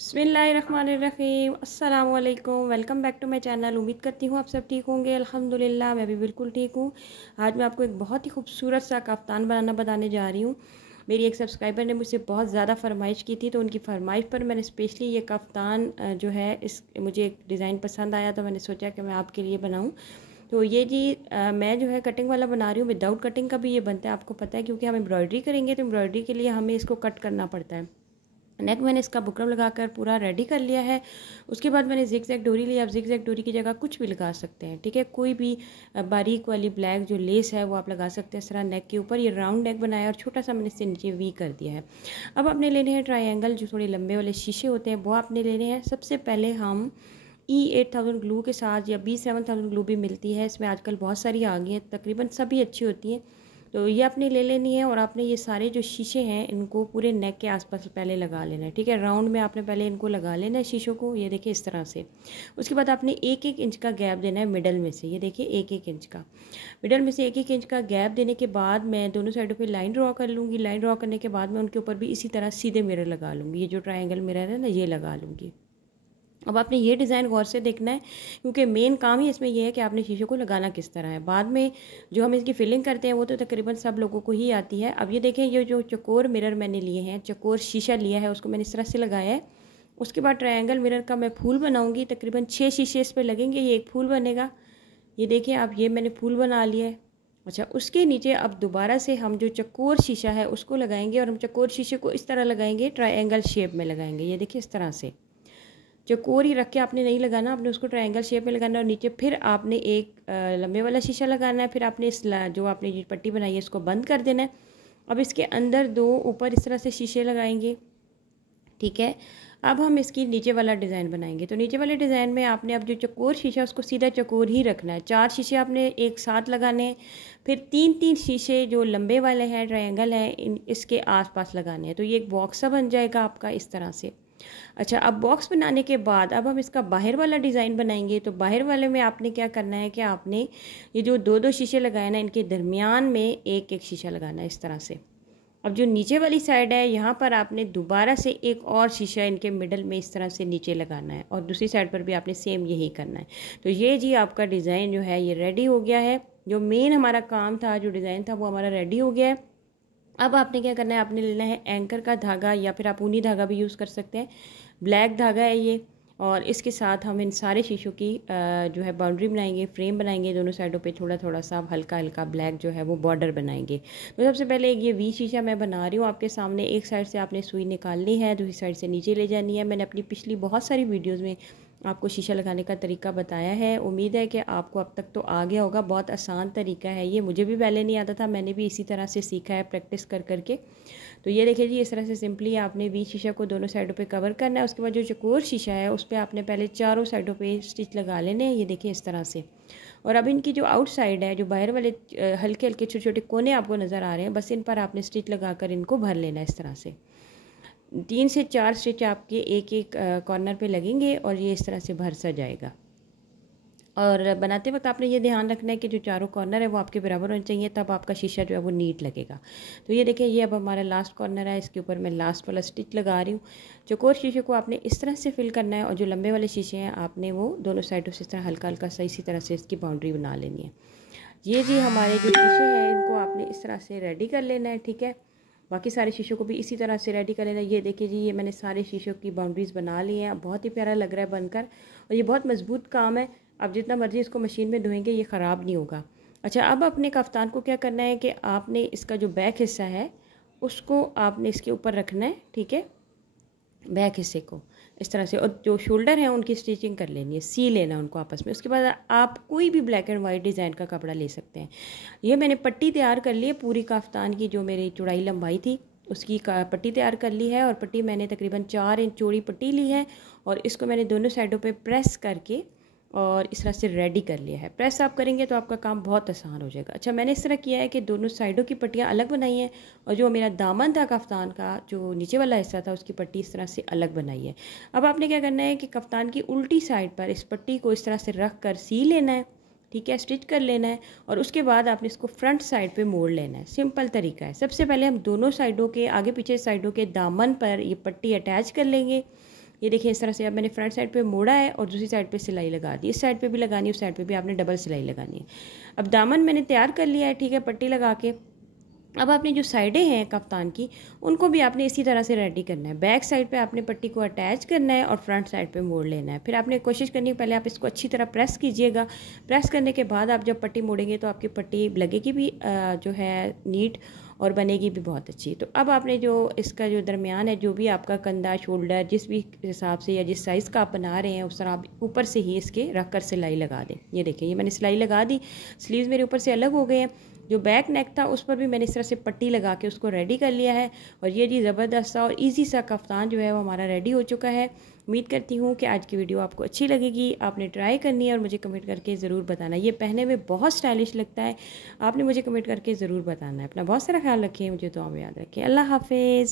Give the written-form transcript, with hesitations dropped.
बिस्मिल्लाहिर्रहमानिर्रहीम अस्सलाम वालेकुम। Welcome back to my channel. उम्मीद करती हूँ आप सब ठीक होंगे। अल्हम्दुलिल्लाह मैं भी बिल्कुल ठीक हूँ। आज मैं आपको एक बहुत ही खूबसूरत सा कफ्तान बताने जा रही हूँ। मेरी एक सब्सक्राइबर ने मुझसे बहुत ज़्यादा फरमाइश की थी, तो उनकी फरमाइश पर मैंने स्पेशली ये कफ्तान जो है इस मुझे एक डिज़ाइन पसंद आया, तो मैंने सोचा कि मैं आपके लिए बनाऊँ। तो ये जी मैं जो है कटिंग वाला बना रही हूँ। विदाउट कटिंग का भी ये बनता है, आपको पता है, क्योंकि हम एम्ब्रॉयडरी करेंगे तो एम्ब्रॉयडरी के लिए हमें इसको कट करना पड़ता है। नेक मैंने इसका बुकरम लगाकर पूरा रेडी कर लिया है। उसके बाद मैंने जिग जैग डोरी लिया। आप जिग जैग डोरी की जगह कुछ भी लगा सकते हैं, ठीक है। कोई भी बारीक वाली ब्लैक जो लेस है वो आप लगा सकते हैं। इस तरह नेक के ऊपर ये राउंड नेक बनाया और छोटा सा मैंने इससे नीचे वी कर दिया है। अब आपने लेने हैं ट्रायंगल, जो थोड़े लंबे वाले शीशे होते हैं वो आपने लेने हैं। सबसे पहले हम E8000 ग्लू के साथ, या B7000 ग्लू भी मिलती है, इसमें आजकल बहुत सारी आ गई हैं, तकरीबन सभी अच्छी होती हैं, तो ये आपने ले लेनी है। और आपने ये सारे जो शीशे हैं इनको पूरे नेक के आसपास पहले लगा लेना है, ठीक है। राउंड में आपने पहले इनको लगा लेना है शीशों को, ये देखिए इस तरह से। उसके बाद आपने 1-1 इंच का गैप देना है मिडल में से, ये देखिए 1-1 इंच का। मिडल में से 1-1 इंच का गैप देने के बाद मैं दोनों साइडों पे लाइन ड्रॉ कर लूँगी। लाइन ड्रॉ करने के बाद मैं उनके ऊपर भी इसी तरह सीधे मिरर लगा लूँगी। ये जो ट्रायंगल मिरर है ना, ये लगा लूँगी। अब आपने ये डिज़ाइन गौर से देखना है, क्योंकि मेन काम ही इसमें यह है कि आपने शीशे को लगाना किस तरह है। बाद में जो हम इसकी फिलिंग करते हैं वो तो तकरीबन सब लोगों को ही आती है। अब ये देखें, ये जो चकोर मिरर मैंने लिए हैं, चकोर शीशा लिया है, उसको मैंने इस तरह से लगाया है। उसके बाद ट्रायंगल मिरर का मैं फूल बनाऊँगी। तकरीबन 6 शीशे इस पर लगेंगे, ये एक फूल बनेगा। ये देखिए आप, ये मैंने फूल बना लिया है। अच्छा, उसके नीचे अब दोबारा से हम जो चकोर शीशा है उसको लगाएंगे, और हम चकोर शीशे को इस तरह लगाएंगे, ट्रायंगल शेप में लगाएंगे। ये देखिए इस तरह से चकोर ही रख के आपने नहीं लगाना, आपने उसको ट्रायंगल शेप में लगाना। और नीचे फिर आपने एक लंबे वाला शीशा लगाना है। फिर आपने इस जो आपने ये पट्टी बनाई है इसको बंद कर देना है। अब इसके अंदर 2 ऊपर इस तरह से शीशे लगाएंगे, ठीक है। अब हम इसकी नीचे वाला डिज़ाइन बनाएंगे। तो नीचे वाले डिज़ाइन में आपने अब जो चकोर शीशा उसको सीधा चकोर ही रखना है। 4 शीशे आपने एक साथ लगाने हैं। फिर 3-3 शीशे जो लंबे वाले हैं, ट्रायंगल हैं, इसके आसपास लगाने हैं। तो ये एक बॉक्स सा बन जाएगा आपका इस तरह से। अच्छा, अब बॉक्स बनाने के बाद अब हम इसका बाहर वाला डिज़ाइन बनाएंगे। तो बाहर वाले में आपने क्या करना है कि आपने ये जो 2-2 शीशे लगाए ना, इनके दरमियान में 1-1 शीशा लगाना है इस तरह से। अब जो नीचे वाली साइड है, यहाँ पर आपने दोबारा से एक और शीशा इनके मिडल में इस तरह से नीचे लगाना है, और दूसरी साइड पर भी आपने सेम यही करना है। तो ये जी आपका डिज़ाइन जो है ये रेडी हो गया है। जो मेन हमारा काम था, जो डिज़ाइन था, वो हमारा रेडी हो गया है। अब आपने क्या करना है, आपने लेना है एंकर का धागा, या फिर आप ऊनी धागा भी यूज़ कर सकते हैं। ब्लैक धागा है ये, और इसके साथ हम इन सारे शीशों की जो है बाउंड्री बनाएंगे, फ्रेम बनाएंगे। दोनों साइडों पे थोड़ा थोड़ा सा हल्का हल्का ब्लैक जो है वो बॉर्डर बनाएंगे। तो सबसे पहले ये वी शीशा मैं बना रही हूँ आपके सामने। एक साइड से आपने सुई निकालनी है, दूसरी साइड से नीचे ले जानी है। मैंने अपनी पिछली बहुत सारी वीडियोज़ में आपको शीशा लगाने का तरीका बताया है। उम्मीद है कि आपको अब तक तो आ गया होगा। बहुत आसान तरीका है ये, मुझे भी पहले नहीं आता था, मैंने भी इसी तरह से सीखा है प्रैक्टिस कर करके। तो ये देखिए जी, इस तरह से सिंपली आपने वी शीशा को दोनों साइडों पे कवर करना है। उसके बाद जो चकोर शीशा है उस पर आपने पहले चारों साइडों पे स्टिच लगा लेने हैं, ये देखिए इस तरह से। और अब इनकी जो आउटसाइड है, जो बाहर वाले हल्के हल्के छोटे छोटे कोने आपको नज़र आ रहे हैं, बस इन पर आपने स्टिच लगाकर इनको भर लेना है इस तरह से। 3 से 4 स्टिच आपके एक एक कॉर्नर पे लगेंगे, और ये इस तरह से भर सा जाएगा। और बनाते वक्त आपने ये ध्यान रखना है कि जो चारों कॉर्नर है वो आपके बराबर होने चाहिए, तब आपका शीशा जो है वो नीट लगेगा। तो ये देखिए, ये अब हमारा लास्ट कॉर्नर है, इसके ऊपर मैं लास्ट वाला स्टिच लगा रही हूँ। चौकोर शीशे को आपने इस तरह से फिल करना है, और जो लंबे वाले शीशे हैं आपने वो दोनों साइडों से इस तरह हल्का हल्का सा इसी तरह से इसकी बाउंड्री बना लेनी है। ये जी हमारे जो शीशे हैं इनको आपने इस तरह से रेडी कर लेना है, ठीक है। बाकी सारे शीशों को भी इसी तरह से रेडी कर लेना है। ये देखिए जी, ये मैंने सारे शीशों की बाउंड्रीज़ बना ली हैं। बहुत ही प्यारा लग रहा है बनकर, और ये बहुत मजबूत काम है। आप जितना मर्जी इसको मशीन में धोएंगे ये ख़राब नहीं होगा। अच्छा, अब अपने कफ्तान को क्या करना है कि आपने इसका जो बैक हिस्सा है उसको आपने इसके ऊपर रखना है, ठीक है, बैक हिस्से को इस तरह से। और जो शोल्डर है उनकी स्टिचिंग कर लेनी है, सी लेना है उनको आपस में। उसके बाद आप कोई भी ब्लैक एंड वाइट डिज़ाइन का कपड़ा ले सकते हैं। ये मैंने पट्टी तैयार कर ली है पूरी कफ्तान की, जो मेरी चौड़ाई लंबाई थी उसकी पट्टी तैयार कर ली है। और पट्टी मैंने तकरीबन 4 इंच चौड़ी पट्टी ली है, और इसको मैंने दोनों साइडों पे प्रेस करके और इस तरह से रेडी कर लिया है। प्रेस आप करेंगे तो आपका काम बहुत आसान हो जाएगा। अच्छा, मैंने इस तरह किया है कि दोनों साइडों की पट्टियाँ अलग बनाई हैं, और जो मेरा दामन था कफ्तान का, जो नीचे वाला हिस्सा था, उसकी पट्टी इस तरह से अलग बनाई है। अब आपने क्या करना है कि कफ्तान की उल्टी साइड पर इस पट्टी को इस तरह से रख कर सी लेना है, ठीक है, स्टिच कर लेना है। और उसके बाद आपने इसको फ्रंट साइड पे मोड़ लेना है। सिंपल तरीका है। सबसे पहले हम दोनों साइडों के, आगे पीछे साइडों के दामन पर ये पट्टी अटैच कर लेंगे। ये देखिए इस तरह से अब मैंने फ्रंट साइड पे मोड़ा है और दूसरी साइड पे सिलाई लगा दी। इस साइड पे भी लगानी है, उस साइड पे भी आपने डबल सिलाई लगानी है। अब दामन मैंने तैयार कर लिया है, ठीक है, पट्टी लगा के। अब आपने जो साइडें हैं कफ्तान की, उनको भी आपने इसी तरह से रेडी करना है। बैक साइड पे आपने पट्टी को अटैच करना है और फ्रंट साइड पे मोड़ लेना है। फिर आपने कोशिश करनी है पहले आप इसको अच्छी तरह प्रेस कीजिएगा। प्रेस करने के बाद आप जब पट्टी मोड़ेंगे तो आपकी पट्टी लगेगी भी जो है नीट और बनेगी भी बहुत अच्छी। तो अब आपने जो इसका जो दरमियान है, जो भी आपका कंधा, शोल्डर, जिस भी हिसाब से या जिस साइज़ का आप बना रहे हैं उस तरह आप ऊपर से ही इसके रख कर सिलाई लगा दें। ये देखिए ये मैंने सिलाई लगा दी, स्लीव्स मेरे ऊपर से अलग हो गए हैं। जो बैक नेक था उस पर भी मैंने इस तरह से पट्टी लगा के उसको रेडी कर लिया है। और ये जी ज़बरदस्त सा और इजी सा कफ्तान जो है वो हमारा रेडी हो चुका है। उम्मीद करती हूँ कि आज की वीडियो आपको अच्छी लगेगी। आपने ट्राई करनी है और मुझे कमेंट करके ज़रूर बताना। ये पहनने में बहुत स्टाइलिश लगता है, आपने मुझे कमेंट करके ज़रूर बताना है। अपना बहुत सारा ख्याल रखिए, मुझे दुआ में याद रखिए। अल्लाह हाफिज़।